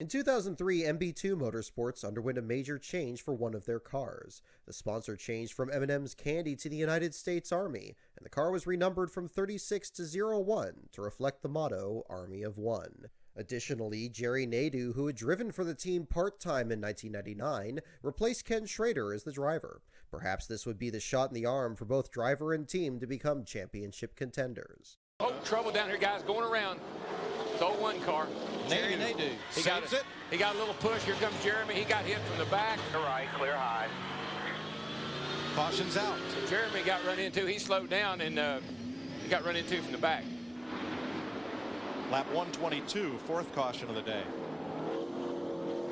In 2003, MB2 Motorsports underwent a major change for one of their cars. The sponsor changed from M&M's Candy to the United States Army, and the car was renumbered from 36 to 01 to reflect the motto, Army of One. Additionally, Jerry Nadeau, who had driven for the team part-time in 1999, replaced Ken Schrader as the driver. Perhaps this would be the shot in the arm for both driver and team to become championship contenders. Oh, trouble down here, guys, going around. The 01 car. Jerry Nadeau saves it. He got a little push. Here comes Jeremy. He got hit from the back. All right, clear high. Caution's out. Jeremy got run into. He slowed down and he got run into from the back. Lap 122, fourth caution of the day.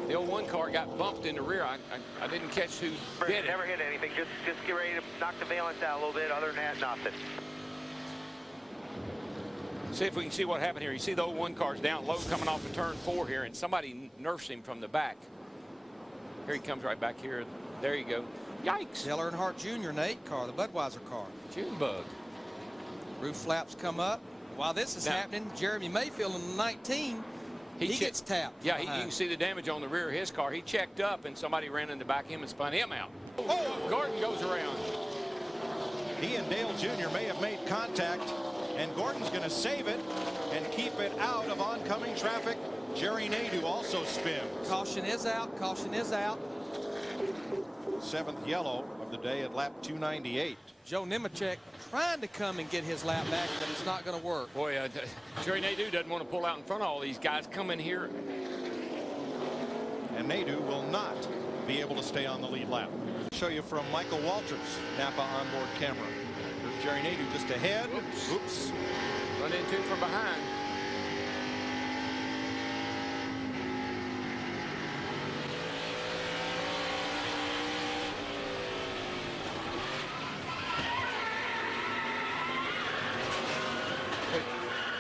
The 01 car got bumped in the rear. I didn't catch who hit it. Never hit anything. Just get ready to knock the valence out a little bit. Other than that, nothing. See if we can see what happened here. You see the 01 car's down low coming off of turn 4 here, and somebody nursed him from the back. Here he comes right back here. There you go. Yikes. Dale Earnhardt Jr. in the 8 car, the Budweiser car. June bug. Roof flaps come up. While this is happening, Jeremy Mayfield in the 19, he gets tapped. Yeah, you can see the damage on the rear of his car. He checked up, and somebody ran in the back of him and spun him out. Oh, Gordon goes around. He and Dale Jr. may have made contact, and Gordon's going to save it and keep it out of oncoming traffic. Jerry Nadeau also spins. Caution is out. Caution is out. 7th yellow of the day at lap 298. Joe Nemechek trying to come and get his lap back, but it's not going to work. Boy, Jerry Nadeau doesn't want to pull out in front of all these guys. Come in here. And Nadeau will not be able to stay on the lead lap. Show you from Michael Waltrip's Napa onboard camera. There's Jerry Nadeau just ahead. Oops. Run into from behind.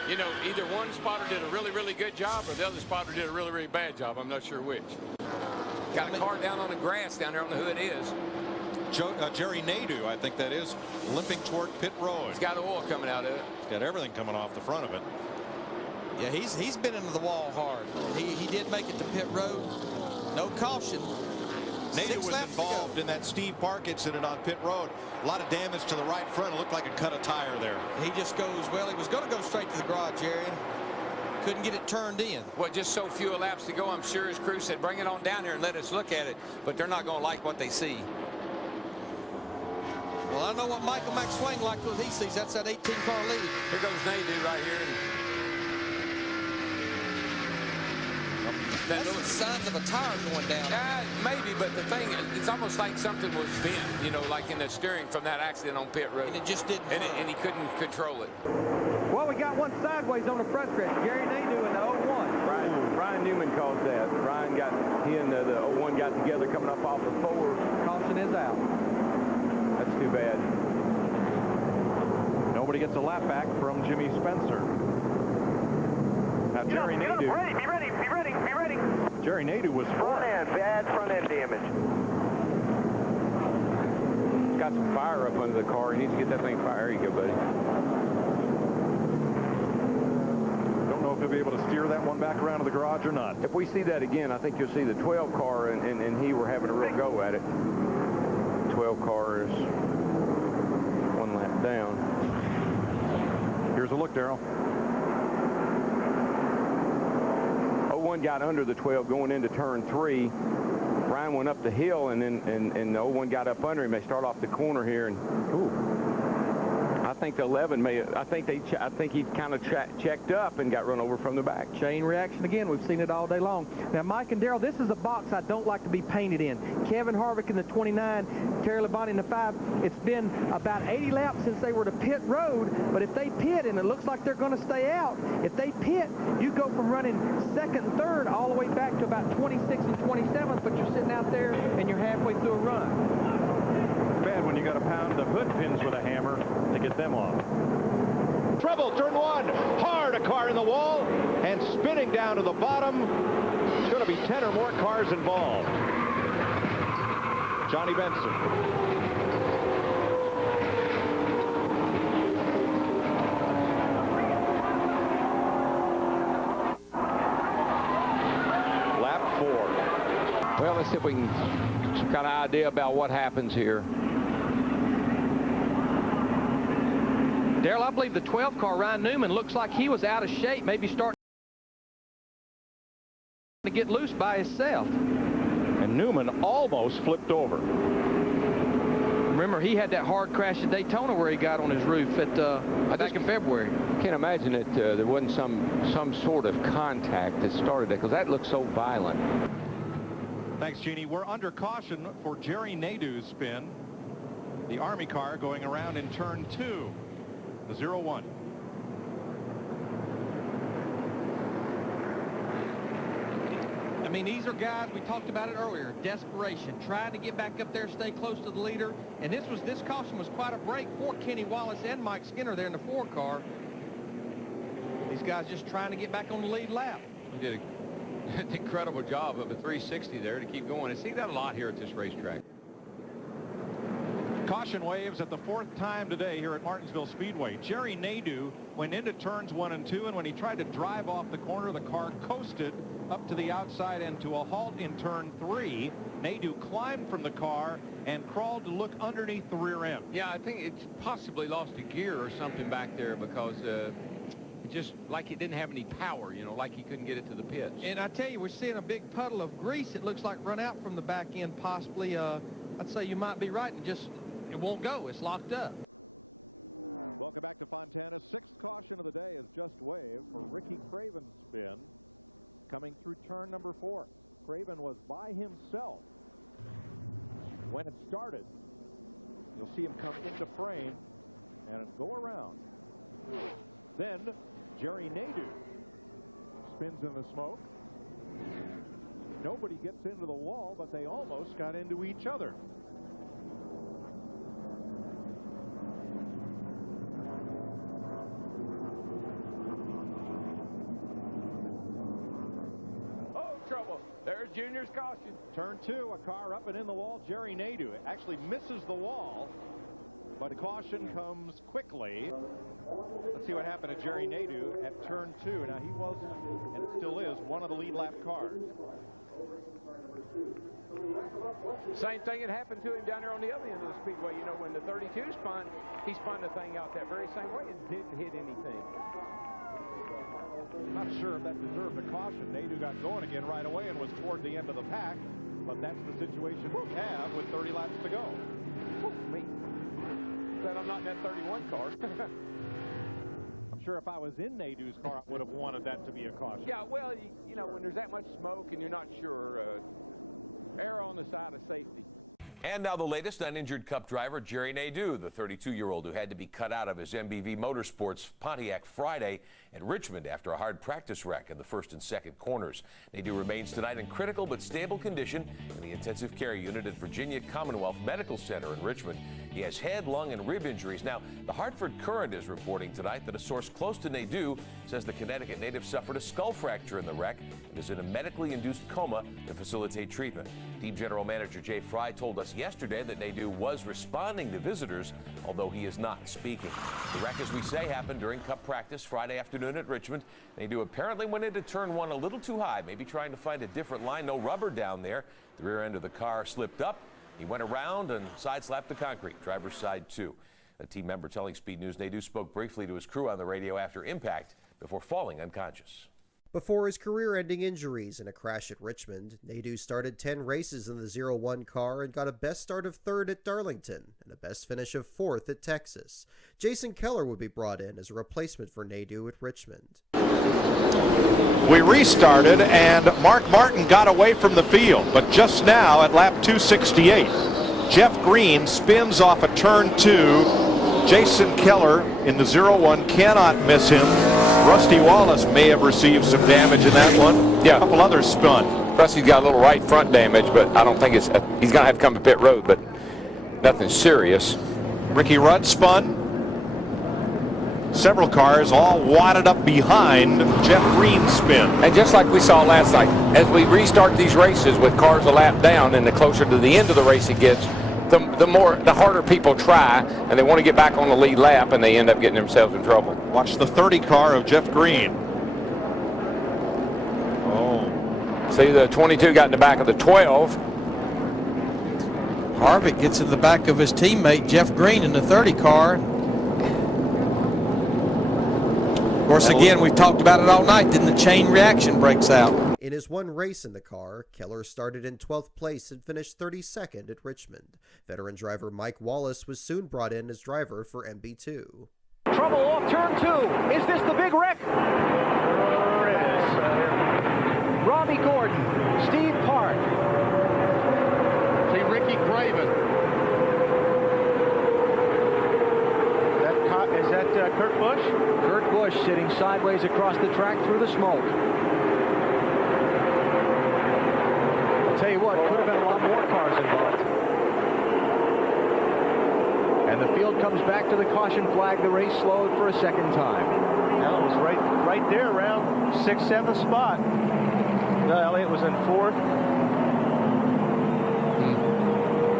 You know, either one spotter did a really, really good job or the other spotter did a really, really bad job. I'm not sure which. Got a car down on the grass down there on the hood is. Jerry Nadeau, I think that is, limping toward pit road. He's got oil coming out of it. He's got everything coming off the front of it. Yeah, he's been into the wall hard. He did make it to pit road. No caution. Nadeau was involved in that Steve Park incident on pit road. A lot of damage to the right front. It looked like a cut of tire there. He just goes, well, he was going to go straight to the garage area. Couldn't get it turned in. Well, just so few laps to go, I'm sure his crew said, bring it on down here and let us look at it. But they're not going to like what they see. Well, I know what Michael McSwain liked what he sees. That's that 18-car lead. Here goes Nadeau right here. That's the signs of a tire going down. Maybe, but the thing, it's almost like something was bent, you know, like in the steering from that accident on pit road. And it just didn't. And he couldn't control it. Well, we got one sideways on the front stretch. Jerry Nadeau in the 01. Brian Newman caused that. He and the 01 got together coming up off the 4. Caution is out. That's too bad. Nobody gets a lap back from Jimmy Spencer. Now Jerry Nadeau. Be ready. Jerry Nadeau was bad front end damage. He's got some fire up under the car. He needs to get that thing fired. There you go, buddy. Don't know if he'll be able to steer that one back around to the garage or not. If we see that again, I think you'll see the 12 car and he were having a real go at it. 12 cars, 1 lap down. Here's a look, Darrell. 01 got under the 12 going into turn 3. Brian went up the hill and then the 01 got up under him. They start off the corner here and I think the 11 may. I think he kind of checked up and got run over from the back. Chain reaction again. We've seen it all day long. Now, Mike and Darrell, this is a box I don't like to be painted in. Kevin Harvick in the 29, Terry Labonte in the 5. It's been about 80 laps since they were to pit road, but if they pit and it looks like they're going to stay out, if they pit, you go from running 2nd and 3rd all the way back to about 26th and 27th, but you're sitting out there and you're halfway through a run. Bad when you got to pound the hood pins with a hammer to get them off. Trouble, turn 1, hard, a car in the wall, and spinning down to the bottom. It's going to be 10 or more cars involved. Johnny Benson. 4. Well, let's see if we can get some kind of idea about what happens here. Darrell, I believe the 12 car, Ryan Newman, looks like he was out of shape, maybe starting to get loose by himself. And Newman almost flipped over. Remember, he had that hard crash at Daytona where he got on his roof back in February. I can't imagine that there wasn't some sort of contact that started it, because that looked so violent. Thanks, Jeannie. We're under caution for Jerry Nadeau's spin. The Army car going around in turn 2, the 0-1. I mean, these are guys, we talked about it earlier, desperation, trying to get back up there, stay close to the leader. And this caution was quite a break for Kenny Wallace and Mike Skinner there in the 4 car. These guys just trying to get back on the lead lap. He did an incredible job of a 360 there to keep going. I see that a lot here at this racetrack. Caution waves at the 4th time today here at Martinsville Speedway. Jerry Nadeau went into turns 1 and 2, and when he tried to drive off the corner, the car coasted up to the outside and to a halt in turn 3. Nadeau climbed from the car and crawled to look underneath the rear end. Yeah, I think it's possibly lost a gear or something back there, because it just like it didn't have any power, you know, like he couldn't get it to the pits. And I tell you, we're seeing a big puddle of grease. It looks like run out from the back end possibly. I'd say you might be right, and just it won't go. It's locked up. Welcome back to Fontana. 6th caution of the day is just wave for Ricky Craven's spin. Coming through turn number 4. Craven was by himself when it started. You'll see him come into frame and go around. Then Jerry Nadeau spins in the smoke. Nobody gets into the wall, but they almost got into each other. Trouble. There's Junior's caution. Turn 2, a car up and in the wall. Jerry Nadeau actually misses the wall, but a caution comes quickly. Let's see what happened to Jerry Nadeau at turn 2. Now, he was, and it still is, one of the lead lap cars. Same thing had happened to him down there on the other end of the speedway. You know, when the 32 spun, he spun the thing out that very same way and didn't hit anything. Not sure if that deserved a caution. Nadeau got going again right away and was toward the end of the pack, but that's the situation we have with 30 laps to go. Me. Glad I'm not in that 31 car. I'm sure if I was in Nadeau's car, I would have wanted that to be a caution. Yeah, well, you know, when there's that much smoke and you're not sure, err on the side of safety. And now the latest, uninjured Cup driver Jerry Nadeau, the 32-year-old who had to be cut out of his MB2 Motorsports Pontiac Friday at Richmond after a hard practice wreck in the 1st and 2nd corners. Nadeau remains tonight in critical but stable condition in the intensive care unit at Virginia Commonwealth Medical Center in Richmond. He has head, lung, and rib injuries. Now, the Hartford Courant is reporting tonight that a source close to Nadeau says the Connecticut native suffered a skull fracture in the wreck and is in a medically induced coma to facilitate treatment. Team General Manager Jay Fry told us yesterday that Nadeau was responding to visitors, although he is not speaking. The wreck, as we say, happened during Cup practice Friday afternoon at Richmond. Nadeau apparently went into turn 1 a little too high, maybe trying to find a different line. No rubber down there. The rear end of the car slipped up. He went around and side-slapped the concrete, driver's side 2. A team member telling Speed News Nadeau spoke briefly to his crew on the radio after impact before falling unconscious. Before his career-ending injuries in a crash at Richmond, Nadeau started 10 races in the 0-1 car and got a best start of 3rd at Darlington and a best finish of 4th at Texas. Jason Keller would be brought in as a replacement for Nadeau at Richmond. We restarted, and Mark Martin got away from the field, but just now at lap 268, Jeff Green spins off a turn 2. Jason Keller in the 0-1 cannot miss him. Rusty Wallace may have received some damage in that one. Yeah. A couple others spun. Rusty's got a little right front damage, but I don't think it's, he's going to have to come to pit road, but nothing serious. Ricky Rudd spun. Several cars all wadded up behind Jeff Green's spin. And just like we saw last night, as we restart these races with cars a lap down, and the closer to the end of the race it gets, the harder people try, and they want to get back on the lead lap, and they end up getting themselves in trouble. Watch the 30 car of Jeff Green. Oh, See, the 22 got in the back of the 12. Harvick gets in the back of his teammate Jeff Green in the 30 car. Of course, again, we've talked about it all night. Then the chain reaction breaks out. In his one race in the car, Keller started in 12th place and finished 32nd at Richmond. Veteran driver Mike Wallace was soon brought in as driver for MB2. Trouble off turn 2. Is this the big wreck? Sure is. Robbie Gordon, Steve Park. See Ricky Craven. Is that Kurt Busch? Kurt Busch sitting sideways across the track through the smoke. I'll tell you what, could have been a lot more cars involved. And the field comes back to the caution flag. The race slowed for a second time. Well, it was right there around 6th, 7th spot. No, Elliott was in 4th.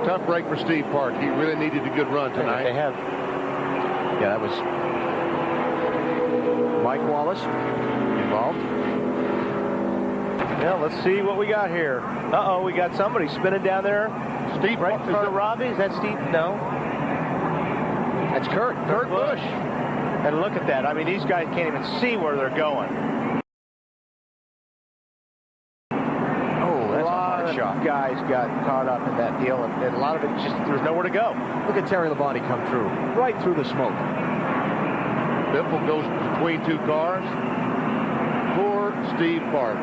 Tough break for Steve Park. He really needed a good run tonight. They have. Yeah, that was Mike Wallace involved. Well, let's see what we got here. Uh-oh, we got somebody spinning down there. Steve, right in front of Robbie. Is that Steve? No. That's Kurt Busch. And look at that. I mean, these guys can't even see where they're going. Oh, that's a hard shot. Guys got caught up in that deal, and a lot of it just, there's nowhere to go. Look at Terry Labonte come through, right through the smoke. Biffle goes between two cars. Poor Steve Park.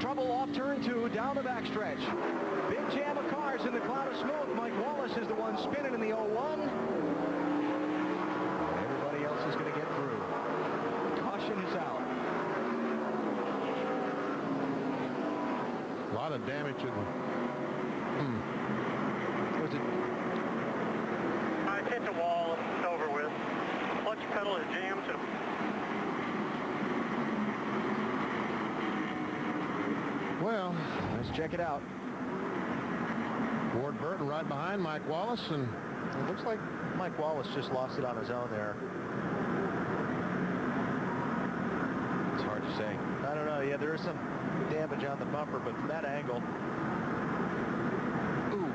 Trouble off turn 2, down the backstretch. Big jam of cars in the cloud of smoke. Mike Wallace is the one spinning in the 01. Everybody else is going to get through. Caution is out. A lot of damage in the... Was it? I hit the wall and it's over with. Clutch pedal is jammed. Well, let's check it out. Ward Burton right behind Mike Wallace, and it looks like Mike Wallace just lost it on his own there. It's hard to say. I don't know. Yeah, there is some damage on the bumper, but from that angle. ooh,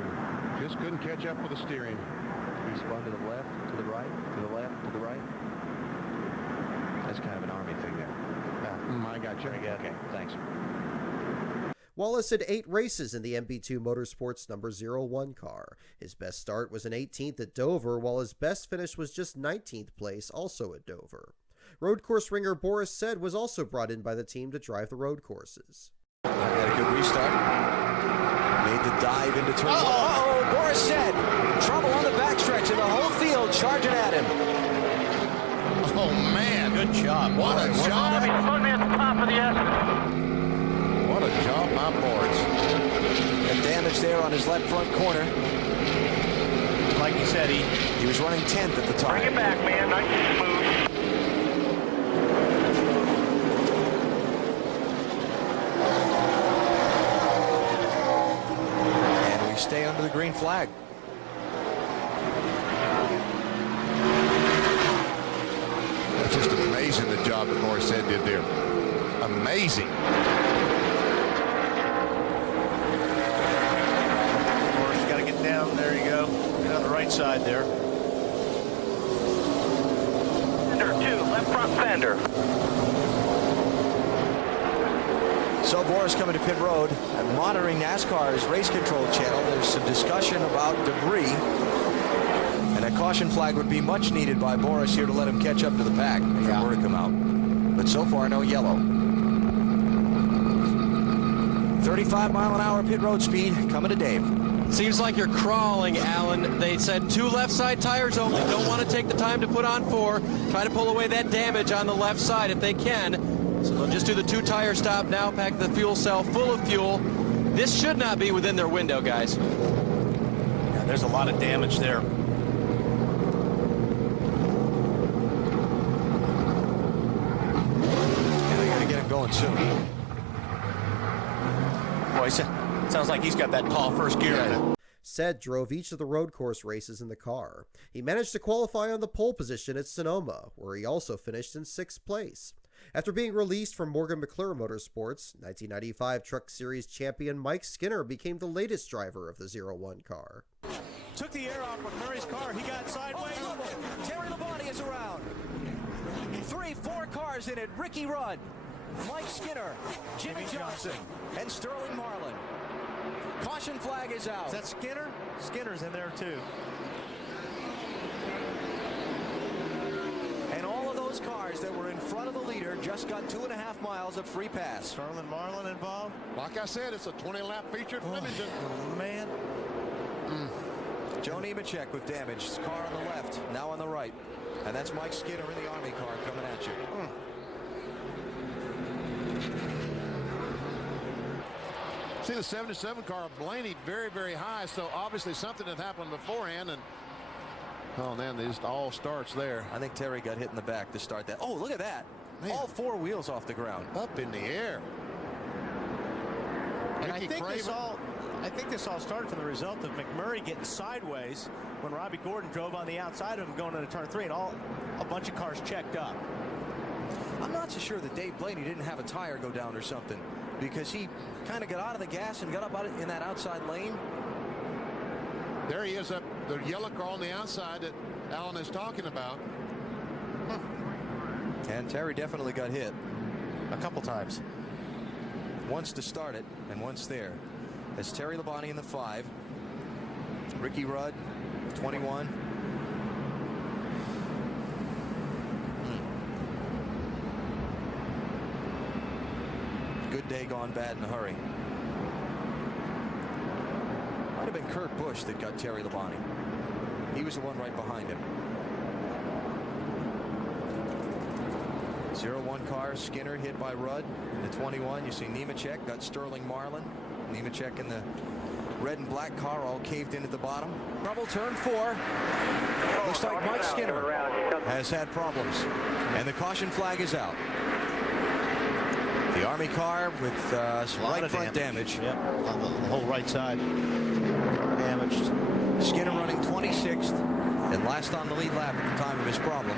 just couldn't catch up with the steering. He spun to the left, to the right, to the left, to the right. That's kind of an Army thing there. I got you. Okay, thanks. Wallace had 8 races in the MB2 Motorsports number 01 car. His best start was an 18th at Dover, while his best finish was just 19th place, also at Dover. Road course ringer Boris Said was also brought in by the team to drive the road courses. Said drove each of the road course races in the car. He managed to qualify on the pole position at Sonoma, where he also finished in 6th place. After being released from Morgan McClure Motorsports, 1995 Truck Series champion Mike Skinner became the latest driver of the 01 car. Took the air off McMurray's car. He got sideways. Terry Labonte is around. 3-4 cars in it. Ricky Rudd, Mike Skinner, Jimmy Johnson, and Sterling Marlin. Caution flag is out. Is that Skinner? Skinner's in there too. And all of those cars that were in front of the leader just got 2.5 miles of free pass. Sterling Marlin involved. Like I said, it's a 20-lap feature at Flemington. Oh, man. Joe Nemechek with damage. His car on the left, now on the right. And that's Mike Skinner in the Army car coming at you. See the 77 car, Blaney very, very high, so obviously something had happened beforehand, and oh man, this all starts there. I think Terry got hit in the back to start that. Oh, look at that. Man. All 4 wheels off the ground. Up in the air. And I think this all started from the result of McMurray getting sideways when Robbie Gordon drove on the outside of him going into turn 3, and a bunch of cars checked up. I'm not so sure that Dave Blaney didn't have a tire go down or something, because he kind of got out of the gas and got up out in that outside lane. There he is, up the yellow car on the outside that Alan is talking about. And Terry definitely got hit a couple times. Once to start it, and once there. That's Terry Labonte in the 5. Ricky Rudd, 21. Good day gone bad in a hurry. Might have been Kurt Busch that got Terry Labonte. He was the one right behind him. 0-1 car, Skinner hit by Rudd in the 21. You see Nemechek got Sterling Marlin. Nemechek in the red and black car all caved in at the bottom. Trouble turn 4. Looks like Mike Skinner has had problems. And the caution flag is out. The Army car with some right front damage. Yep, on the whole right side damaged. Skinner running 26th and last on the lead lap at the time of his problem.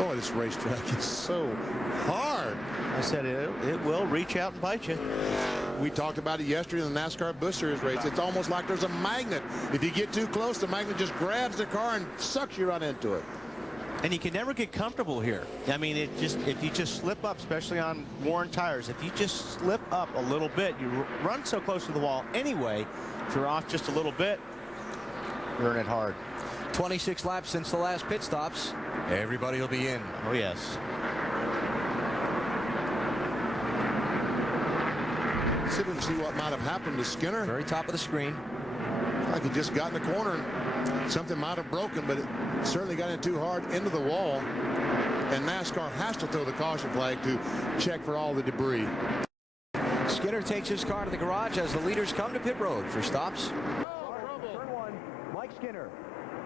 Oh, this racetrack is so hard. I said it will reach out and bite you. We talked about it yesterday in the NASCAR Busch Series race. It's almost like there's a magnet. If you get too close, the magnet just grabs the car and sucks you right into it. And you can never get comfortable here. I mean, if you just slip up, especially on worn tires, if you just slip up a little bit, you run so close to the wall anyway. If you're off just a little bit, you're in it hard. 26 laps since the last pit stops. Everybody will be in. Oh, yes. Sit and see what might have happened to Skinner. Very top of the screen. Like he just got in the corner and something might have broken, but it certainly got in too hard into the wall. And NASCAR has to throw the caution flag to check for all the debris. Skinner takes his car to the garage as the leaders come to pit road for stops. Turn 1, Mike Skinner.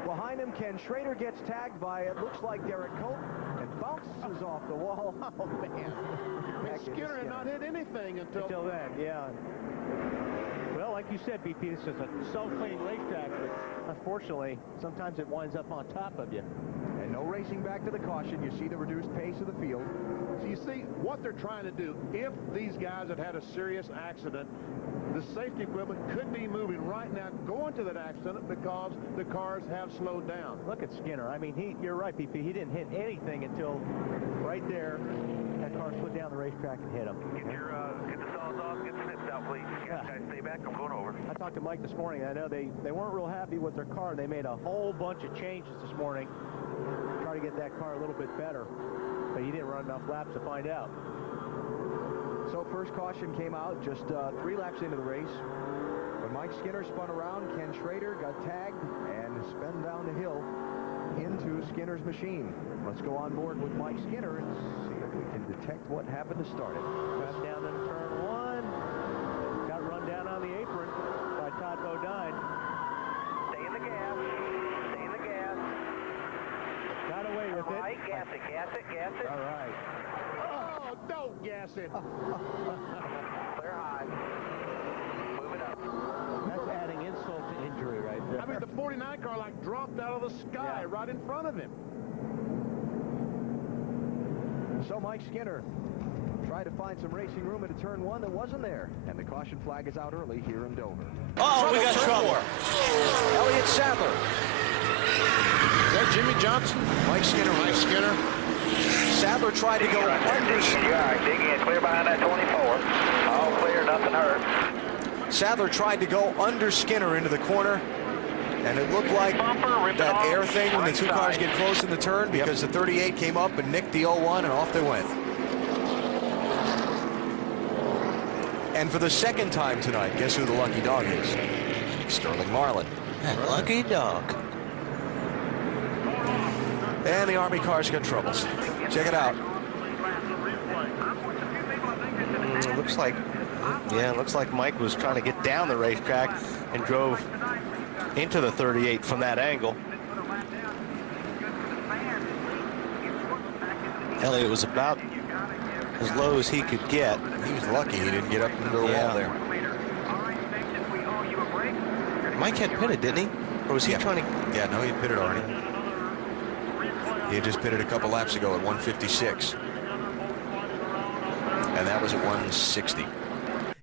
Behind him, Ken Schrader gets tagged by, it looks like Derek Cope, and bounces off the wall. Oh, man. Skinner had not hit anything until then, yeah. Well, like you said, BP, this is a self-cleaning racetrack, but unfortunately, sometimes it winds up on top of you. And no racing back to the caution. You see the reduced pace of the field. So you see what they're trying to do. If these guys had had a serious accident, the safety equipment could be moving right now, going to that accident because the cars have slowed down. Look at Skinner. I mean, you're right, BP. He didn't hit anything until right there. That car slid down the racetrack and hit him. Get the saws off, get the snips out, please. Yeah. Guys, stay back. I'm going over. I talked to Mike this morning. I know they weren't real happy with their car. They made a whole bunch of changes this morning. Try to get that car a little bit better, but he didn't run enough laps to find out. So first caution came out just 3 laps into the race. When Mike Skinner spun around, Ken Schrader got tagged and spun down the hill into Skinner's machine. Let's go on board with Mike Skinner and see if we can detect what happened to start it. Got down into turn 1. Got run down on the apron by Todd Bodine. Stay in the gas. Stay in the gas. Got away with it. Right, gas it, gas it, gas it. All right. Oh, don't gas it. Clear high. Move it up. That's adding insult to I mean, the 49 car like dropped out of the sky right in front of him. So Mike Skinner tried to find some racing room into turn 1 that wasn't there, and the caution flag is out early here in Dover.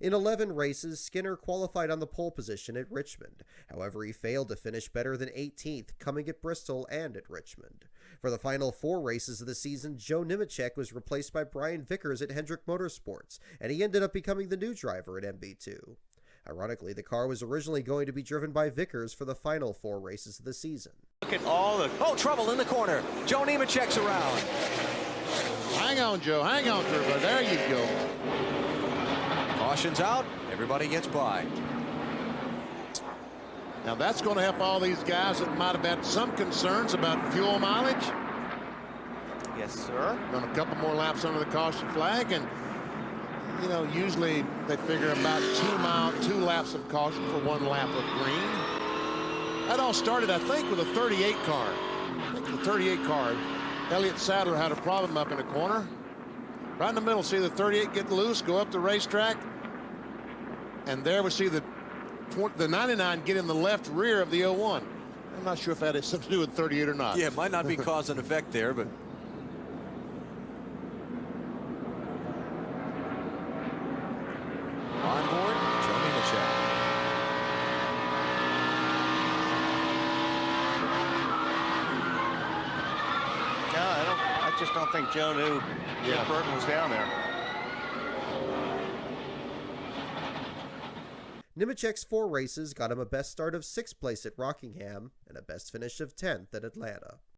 In 11 races, Skinner qualified on the pole position at Richmond. However, he failed to finish better than 18th, coming at Bristol and at Richmond. For the final 4 races of the season, Joe Nemechek was replaced by Brian Vickers at Hendrick Motorsports, and he ended up becoming the new driver at MB2. Ironically, the car was originally going to be driven by Vickers for the final 4 races of the season. Look at all the... Oh, trouble in the corner. Joe Nemechek's around. Hang on, Joe. Hang on, Turbo. There you go. Caution's out. Everybody gets by. Now that's going to help all these guys that might have had some concerns about fuel mileage. Yes, sir. Run a couple more laps under the caution flag, and you know, usually they figure about 2 laps of caution for 1 lap of green. That all started, I think, with a 38 car. I think the 38 car, Elliott Sadler had a problem up in the corner. Right in the middle, see the 38 get loose, go up the racetrack, and there we see the 99 get in the left rear of the 01. I'm not sure if that has something to do with 38 or not. Yeah, it might not be cause and effect there, but... On board, Joe Nemechek. No, I just don't think Joe knew Jeff Burton was down there. Nemechek's 4 races got him a best start of 6th place at Rockingham and a best finish of 10th at Atlanta.